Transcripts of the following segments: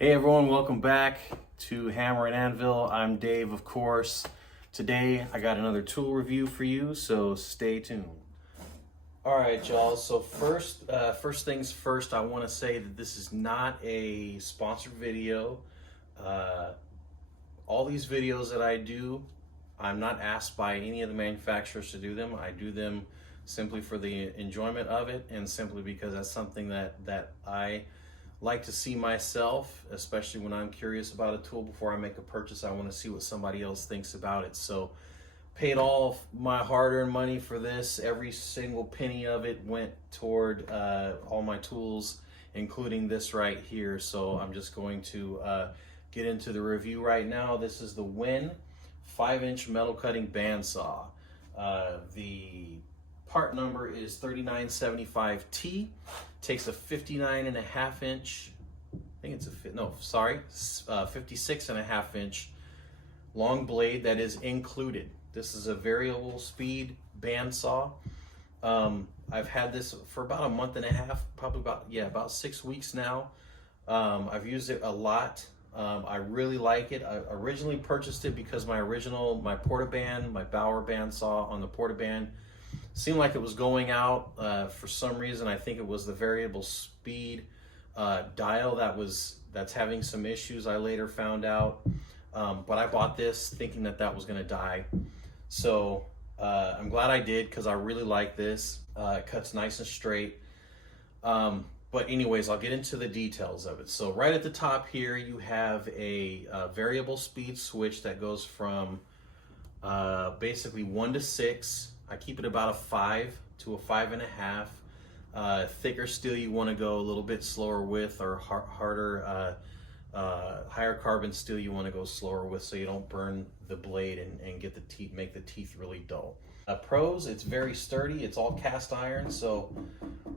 Hey everyone, welcome back to Hammer and Anvil. I'm Dave, of course. Today I got another tool review for you, so stay tuned. All right, y'all. So first things first, I want to say that this is not a sponsored video. All these videos that I do, I'm not asked by any of the manufacturers to do them. I do them simply for the enjoyment of it and simply because that's something that I like to see myself, especially when I'm curious about a tool. Before I make a purchase, I want to see what somebody else thinks about it. So paid all my hard-earned money for this. Every single penny of it went toward all my tools, including this right here. So I'm just going to get into the review right now. This is the WEN 5-inch metal cutting bandsaw. The part number is 3975T. Takes a 59.5-inch, I think it's 56.5-inch long blade that is included. This is a variable speed bandsaw. I've had this for about a month and a half, probably about 6 weeks now. I've used it a lot. I really like it. I originally purchased it because my Portaband, my Bauer bandsaw on the Portaband seemed like it was going out for some reason. I think it was the variable speed dial that's having some issues, I later found out. But I bought this thinking that was going to die. So I'm glad I did, because I really like this. It cuts nice and straight. But anyways, I'll get into the details of it. So right at the top here, you have a variable speed switch that goes from basically 1 to 6. I keep it about a 5 to a 5.5. Thicker steel you want to go a little bit slower with, or harder, higher carbon steel you want to go slower with, so you don't burn the blade and make the teeth really dull. Pros, it's very sturdy. It's all cast iron, so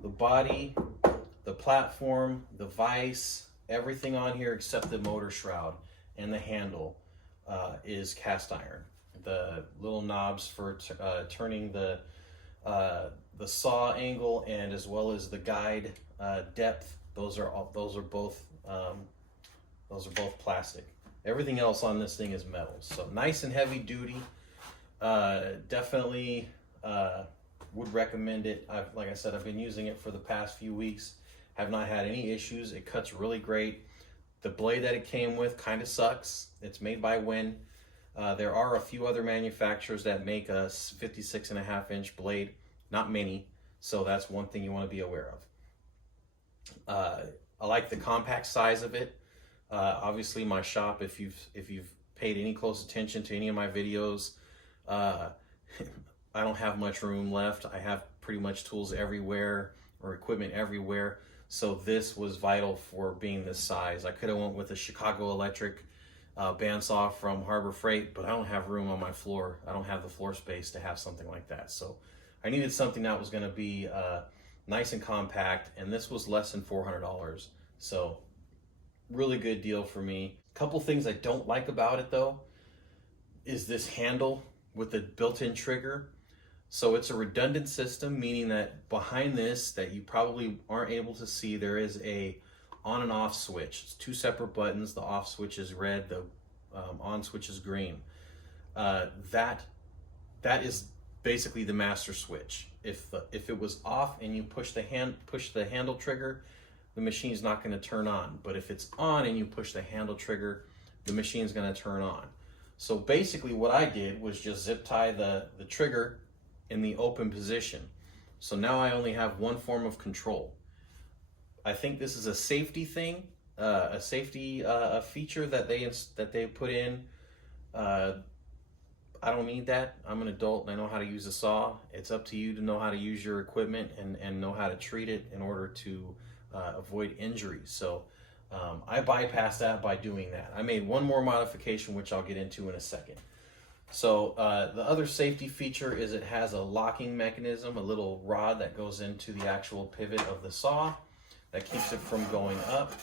the body, the platform, the vise, everything on here except the motor shroud and the handle is cast iron. The little knobs for turning the saw angle, and as well as the guide depth, those are both plastic. Everything else on this thing is metal. So nice and heavy duty. Definitely would recommend it. Like I said, I've been using it for the past few weeks. Have not had any issues. It cuts really great. The blade that it came with kind of sucks. It's made by WEN. There are a few other manufacturers that make a 56.5-inch blade, not many, so that's one thing you want to be aware of. I like the compact size of it. Obviously, my shop, if you've paid any close attention to any of my videos, I don't have much room left. I have pretty much tools everywhere, or equipment everywhere, so this was vital for being this size. I could have went with a Chicago Electric bandsaw from Harbor Freight, but I don't have room on my floor. I don't have the floor space to have something like that. So I needed something that was going to be nice and compact, and this was less than $400. So really good deal for me. A couple things I don't like about it though is this handle with the built-in trigger. So it's a redundant system, meaning that behind this, that you probably aren't able to see, there is a on and off switch. It's 2 separate buttons. The off switch is red, the on switch is green. That is basically the master switch. If it was off and you push the handle trigger, the machine's not going to turn on. But if it's on and you push the handle trigger, the machine's going to turn on. So basically what I did was just zip tie the trigger in the open position. So now I only have one form of control. I think this is a safety thing, a safety feature that they put in. I don't need that. I'm an adult and I know how to use a saw. It's up to you to know how to use your equipment and know how to treat it in order to avoid injuries. So I bypassed that by doing that. I made one more modification, which I'll get into in a second. So the other safety feature is it has a locking mechanism, a little rod that goes into the actual pivot of the saw that keeps it from going up.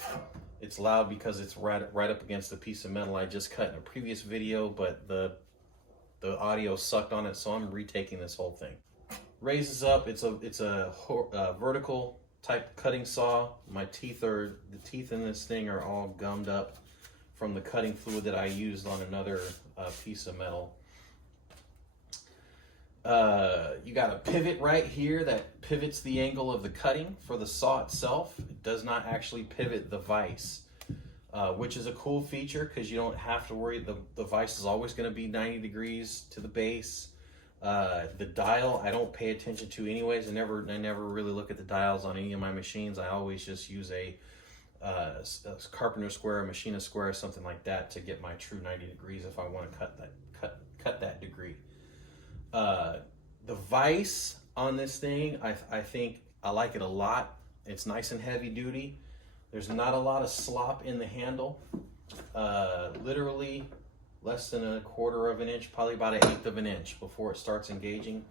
It's loud because it's right up against the piece of metal I just cut in a previous video, but the audio sucked on it, so I'm retaking this whole thing. Raises up. It's a vertical type cutting saw. The teeth in this thing are all gummed up from the cutting fluid that I used on another piece of metal. You got a pivot right here that pivots the angle of the cutting for the saw itself. It does not actually pivot the vise, which is a cool feature because you don't have to worry. The vise is always going to be 90 degrees to the base. The dial I don't pay attention to anyways. I never really look at the dials on any of my machines. I always just use a carpenter square, a machinist square, something like that to get my true 90 degrees if I want to cut that degree. The vise on this thing, I think I like it a lot. It's nice and heavy duty. There's not a lot of slop in the handle. Literally less than 1/4 of an inch, probably about 1/8 of an inch before it starts engaging.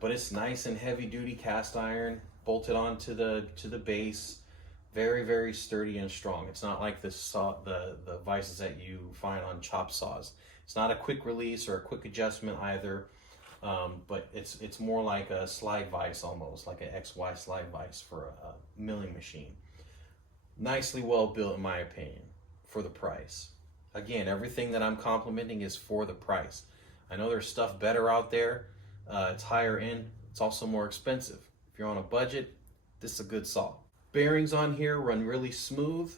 But it's nice and heavy duty cast iron, bolted onto the base. Very, very sturdy and strong. It's not like the vices that you find on chop saws. It's not a quick release or a quick adjustment either. But it's more like a slide vise almost, like an XY slide vise for a milling machine. Nicely well built in my opinion for the price. Again, everything that I'm complimenting is for the price. I know there's stuff better out there. It's higher end. It's also more expensive. If you're on a budget, this is a good saw. Bearings on here run really smooth.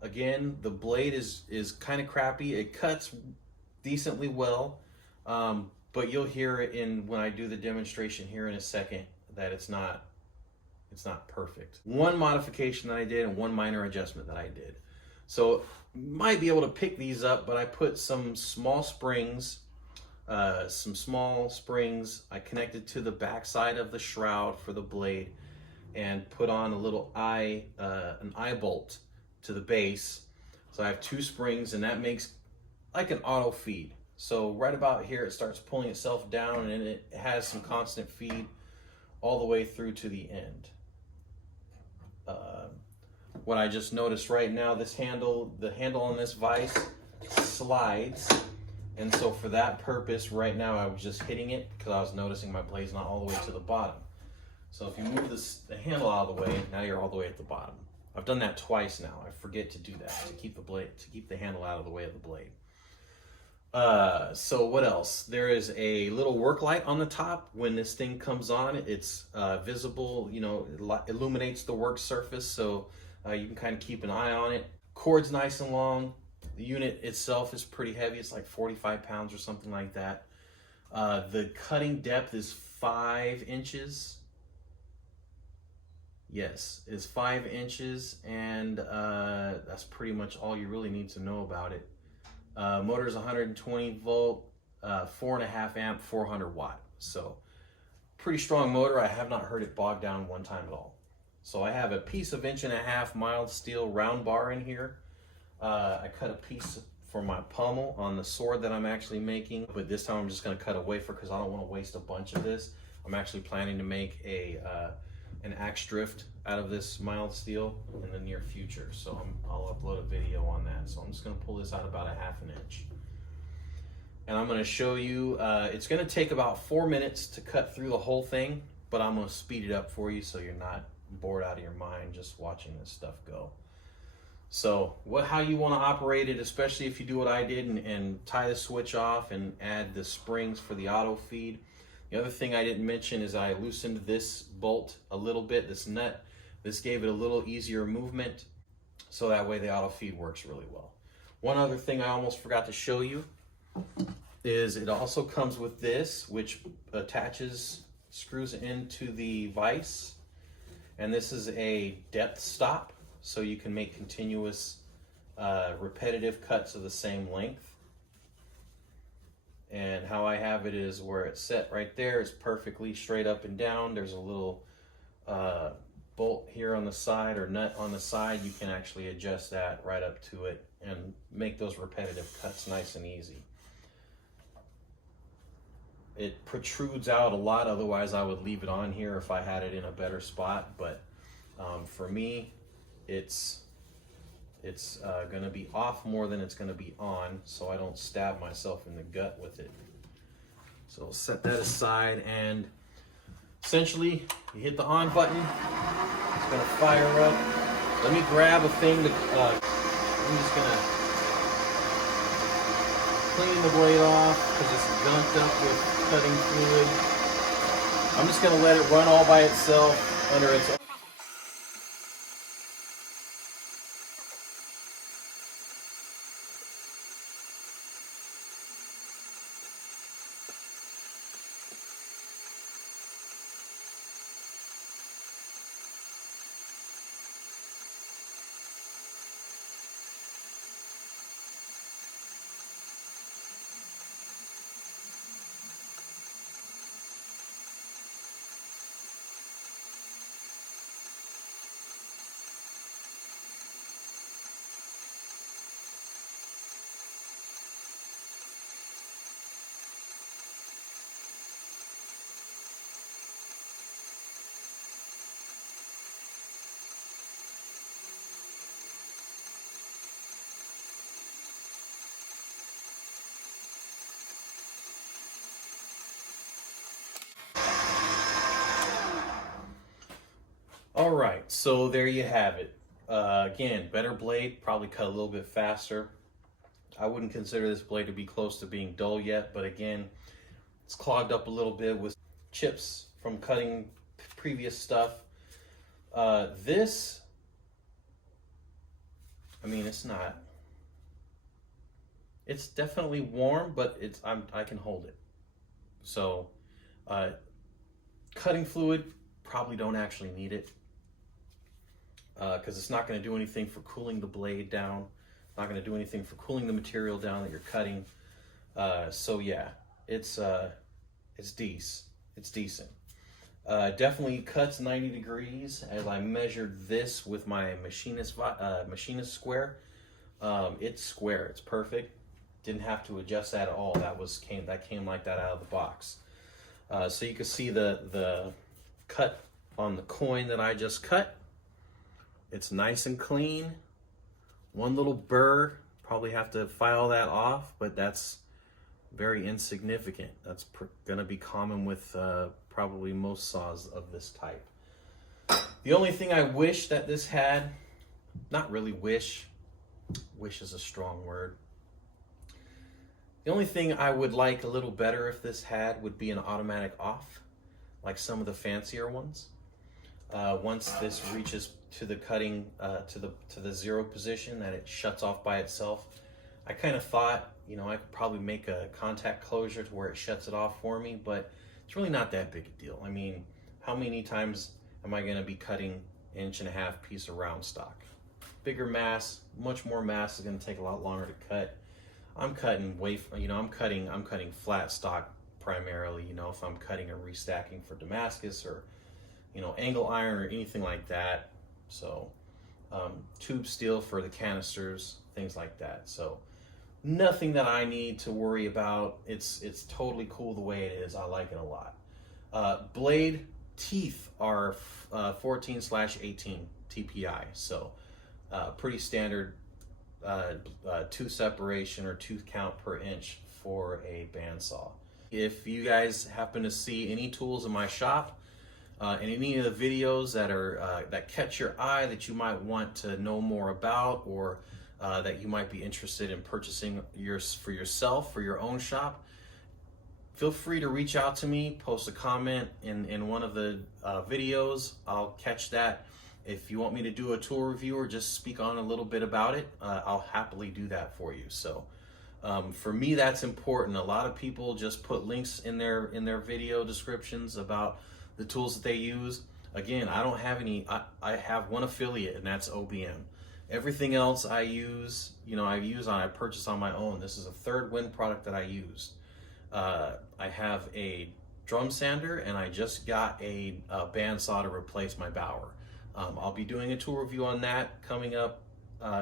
Again, the blade is kind of crappy. It cuts decently well. But you'll hear it when I do the demonstration here in a second that it's not perfect. One modification that I did and one minor adjustment that I did. So might be able to pick these up, but I put some small springs. I connected to the back side of the shroud for the blade and put on a little an eye bolt to the base. So I have 2 springs and that makes like an auto feed. So right about here, it starts pulling itself down and it has some constant feed all the way through to the end. What I just noticed right now, the handle on this vise slides. And so for that purpose, right now, I was just hitting it because I was noticing my blade's not all the way to the bottom. So if you move the handle out of the way, now you're all the way at the bottom. I've done that twice now. I forget to do that to keep the handle out of the way of the blade. So what else? There is a little work light on the top. When this thing comes on, it's visible, it illuminates the work surface, so you can kind of keep an eye on it. Cord's nice and long. The unit itself is pretty heavy. It's like 45 pounds or something like that. The cutting depth is 5 inches. Yes, it's 5 inches, and that's pretty much all you really need to know about it. Motor is 120 volt, 4.5 amp, 400 watt. So pretty strong motor. I have not heard it bog down one time at all. So I have a piece of 1.5 inch mild steel round bar in here. I cut a piece for my pommel on the sword that I'm actually making, but this time I'm just going to cut a wafer because I don't want to waste a bunch of this. I'm actually planning to make an axe drift out of this mild steel in the near future, so I'll upload a video on that. So I'm just going to pull this out about 1/2 inch, and I'm going to show you. It's going to take about 4 minutes to cut through the whole thing, but I'm going to speed it up for you so you're not bored out of your mind just watching this stuff go. So how you want to operate it, especially if you do what I did and tie the switch off and add the springs for the auto feed. The other thing I didn't mention is I loosened this bolt a little bit, this nut. This gave it a little easier movement, so that way the auto feed works really well. One other thing I almost forgot to show you is it also comes with this, which screws into the vise. And this is a depth stop, so you can make continuous repetitive cuts of the same length. And how I have it is where it's set right there. It's perfectly straight up and down. There's a little bolt here on the side or nut on the side. You can actually adjust that right up to it and make those repetitive cuts nice and easy. It protrudes out a lot, otherwise I would leave it on here if I had it in a better spot. But for me, it's going to be off more than it's going to be on, so I don't stab myself in the gut with it. So I'll set that aside, and essentially you hit the on button, gonna fire up. Let me grab a thing to, I'm just gonna clean the blade off because it's gunked up with cutting fluid. I'm just gonna let it run all by itself under its own. All right, so there you have it. Again, better blade, probably cut a little bit faster. I wouldn't consider this blade to be close to being dull yet, but again, it's clogged up a little bit with chips from cutting previous stuff. This, I mean, it's definitely warm, but I can hold it. So, cutting fluid, probably don't actually need it. Because it's not going to do anything for cooling the blade down. Not going to do anything for cooling the material down that you're cutting. So yeah, it's decent. It's decent. Definitely cuts 90 degrees. As I measured this with my machinist square, it's square. It's perfect. Didn't have to adjust that at all. That came like that out of the box. So you can see the cut on the coin that I just cut. It's nice and clean. One little burr, probably have to file that off, but that's very insignificant. That's gonna be common with probably most saws of this type. The only thing I wish that this had, not really wish is a strong word. The only thing I would like a little better if this had would be an automatic off, like some of the fancier ones. Once this reaches to the cutting, to the zero position, that it shuts off by itself. I kind of thought, I could probably make a contact closure to where it shuts it off for me, but it's really not that big a deal. I mean, how many times am I going to be cutting 1.5 inch piece of round stock? Bigger mass, much more mass is going to take a lot longer to cut. I'm cutting I'm cutting flat stock primarily. If I'm cutting or restacking for Damascus or angle iron or anything like that. So tube steel for the canisters, things like that. So nothing that I need to worry about. It's totally cool the way it is. I like it a lot. Blade teeth are 14/18 TPI. So pretty standard tooth separation or tooth count per inch for a bandsaw. If you guys happen to see any tools in my shop, and any of the videos that catch your eye that you might want to know more about, or that you might be interested in purchasing for yourself, for your own shop, feel free to reach out to me, post a comment in one of the videos. I'll catch that. If you want me to do a tool review or just speak on a little bit about it, I'll happily do that for you. So for me, that's important. A lot of people just put links in their video descriptions about the tools that they use. Again, I don't have any. I have one affiliate, and that's OBM. Everything else I use, I purchase on my own. This is a third WEN product that I used. I have a drum sander, and I just got a bandsaw to replace my Bauer. I'll be doing a tool review on that coming up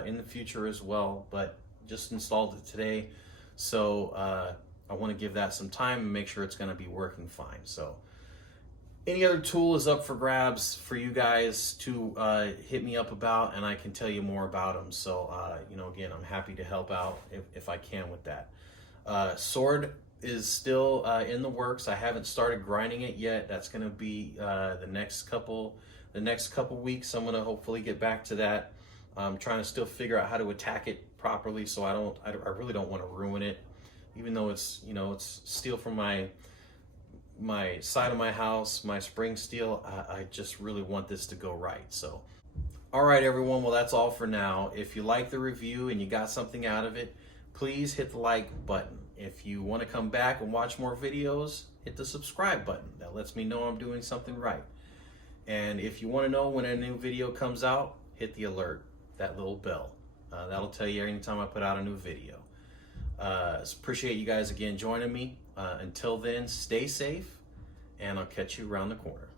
in the future as well, but just installed it today. So I want to give that some time and make sure it's going to be working fine. So any other tool is up for grabs for you guys to hit me up about, and I can tell you more about them. So, again, I'm happy to help out if I can with that. Sword is still in the works. I haven't started grinding it yet. That's going to be the next couple the next couple weeks, I'm gonna hopefully get back to that. I'm trying to still figure out how to attack it properly, so I really don't want to ruin it, even though it's, you know, it's steel from my side of my house, my spring steel. I just really want this to go right. So, all right, everyone. Well, that's all for now. If you like the review and you got something out of it, please hit the like button. If you want to come back and watch more videos, hit the subscribe button. That lets me know I'm doing something right. And if you want to know when a new video comes out, hit the alert, that little bell. That'll tell you anytime I put out a new video. Appreciate you guys again joining me. Until then, stay safe, and I'll catch you around the corner.